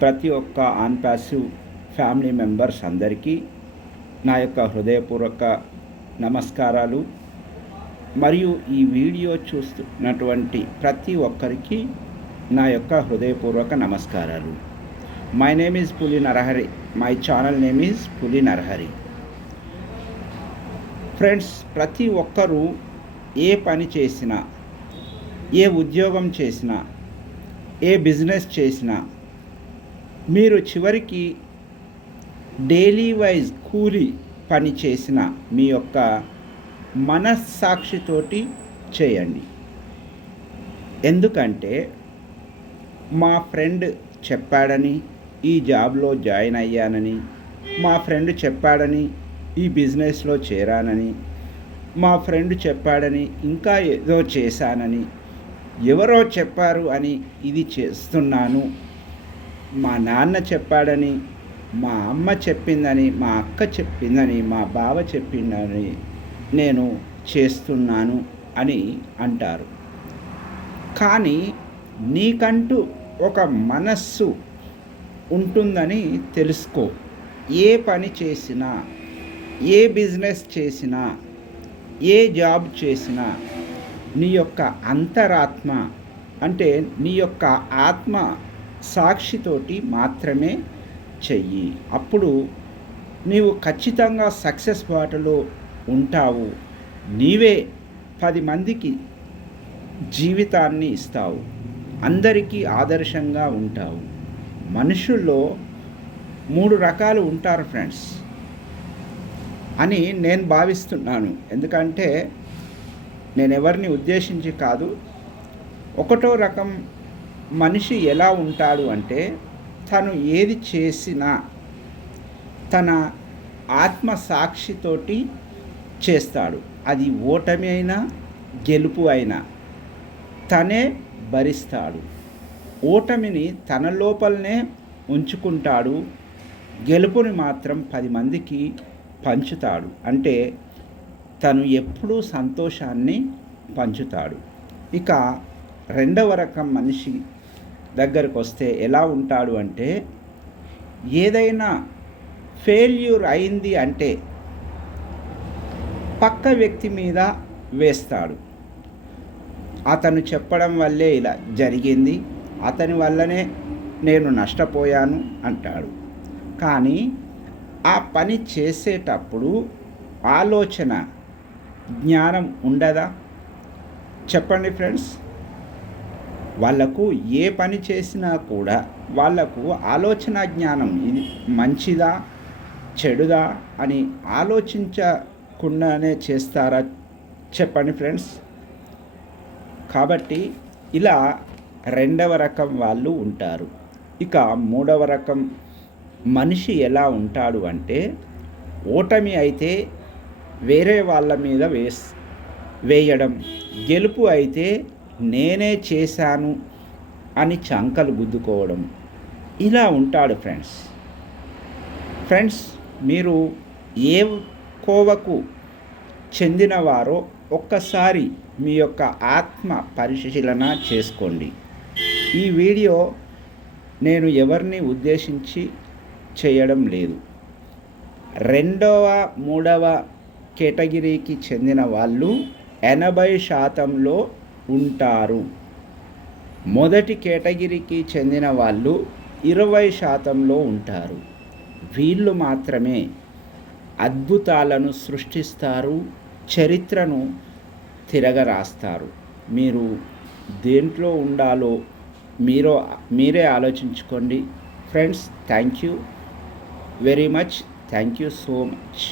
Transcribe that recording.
ప్రతి ఒక్క on passive family members అందరికీ నా యొక్క హృదయపూర్వక నమస్కారాలు. మరియు ఈ వీడియో చూస్తున్నటువంటి ప్రతి ఒక్కరికి నా యొక్క హృదయపూర్వక నమస్కారాలు. My name is Puli Narahari my channel name is Puli Narahari friends ప్రతి ఒక్కరూ ఏ పని చేసినా ఏ ఉద్యోగం చేసినా ఏ బిజినెస్ చేసినా మీరు చివరికి డైలీ వైజ్ కూలి పని చేసిన మీ యొక్క మనస్సాక్షితోటి చేయండి. ఎందుకంటే మా ఫ్రెండ్ చెప్పాడని ఈ జాబ్లో జాయిన్ అయ్యానని మా ఫ్రెండ్ చెప్పాడని ఈ బిజినెస్లో చేరానని మా ఫ్రెండ్ చెప్పాడని ఇంకా ఏదో చేశానని ఎవరో చెప్పారు అని ఇది చేస్తున్నాను. మా నాన్న చెప్పాడని మా అమ్మ చెప్పిందని మా అక్క చెప్పిందని మా బావ చెప్పిందని నేను చేస్తున్నాను అని అంటారు. కానీ నీకంటూ ఒక మనస్సు ఉంటుందని తెలుసుకో. ఏ పని చేసినా ఏ బిజినెస్ చేసినా ఏ జాబ్ చేసినా నీ యొక్క అంతరాత్మ అంటే నీ యొక్క ఆత్మ సాక్షితోటి మాత్రమే చెయ్యి. అప్పుడు నీవు ఖచ్చితంగా సక్సెస్ బాటలో ఉంటావు. నీవే పది మందికి జీవితాన్ని ఇస్తావు. అందరికీ ఆదర్శంగా ఉంటావు. మనుషుల్లో మూడు రకాలు ఉంటారు ఫ్రెండ్స్ అని నేను భావిస్తున్నాను. ఎందుకంటే నేను ఎవరిని ఉద్దేశించి కాదు ఒకటో రకం మనిషి ఎలా ఉంటాడు అంటే తను ఏది చేసినా తన ఆత్మ సాక్షితోటి చేస్తాడు. అది ఓటమి అయినా గెలుపు అయినా తనే భరిస్తాడు. ఓటమిని తన లోపలనే ఉంచుకుంటాడు. గెలుపుని మాత్రం పది మందికి పంచుతాడు. అంటే తను ఎప్పుడూ సంతోషాన్ని పంచుతాడు. ఇక రెండవ రకం మనిషి దగ్గరకు వస్తే ఎలా ఉంటాడు అంటే ఏదైనా ఫెయిల్యూర్ అయింది అంటే పక్క వ్యక్తి మీద వేస్తాడు. అతను చెప్పడం వల్లే ఇలా జరిగింది అతని వల్లనే నేను నష్టపోయాను అంటాడు. కానీ ఆ పని చేసేటప్పుడు ఆలోచన జ్ఞానం ఉండదా? చెప్పండి ఫ్రెండ్స్. వాళ్ళకు ఏ పని చేసినా కూడా వాళ్ళకు ఆలోచన జ్ఞానం ఇది మంచిదా చెడుదా అని ఆలోచించకుండానే చేస్తారా చెప్పండి ఫ్రెండ్స్? కాబట్టి ఇలా రెండవ రకం వాళ్ళు ఉంటారు. ఇక మూడవ రకం మనిషి ఎలా ఉంటాడు అంటే ఓటమి అయితే వేరే వాళ్ళ మీద వేస్ వేయడం గెలుపు అయితే నేనే చేశాను అని చంకలు గుద్దుకోవడం. ఇలా ఉంటాడు ఫ్రెండ్స్. ఫ్రెండ్స్ మీరు ఏ కోవకు చెందినవారో ఒక్కసారి మీ యొక్క ఆత్మ పరిశీలన చేసుకోండి. ఈ వీడియో నేను ఎవరిని ఉద్దేశించి చేయడం లేదు. రెండవ మూడవ కేటగిరీకి చెందిన వాళ్ళు ఎనభై శాతంలో ఉంటారు. మొదటి కేటగిరీకి చెందిన వాళ్ళు ఇరవై శాతంలో ఉంటారు. వీళ్ళు మాత్రమే అద్భుతాలను సృష్టిస్తారు చరిత్రను తిరగరాస్తారు. మీరు దేంట్లో ఉండాలో మీరు మీరే ఆలోచించుకోండి. Friends thank you very much. Thank you so much.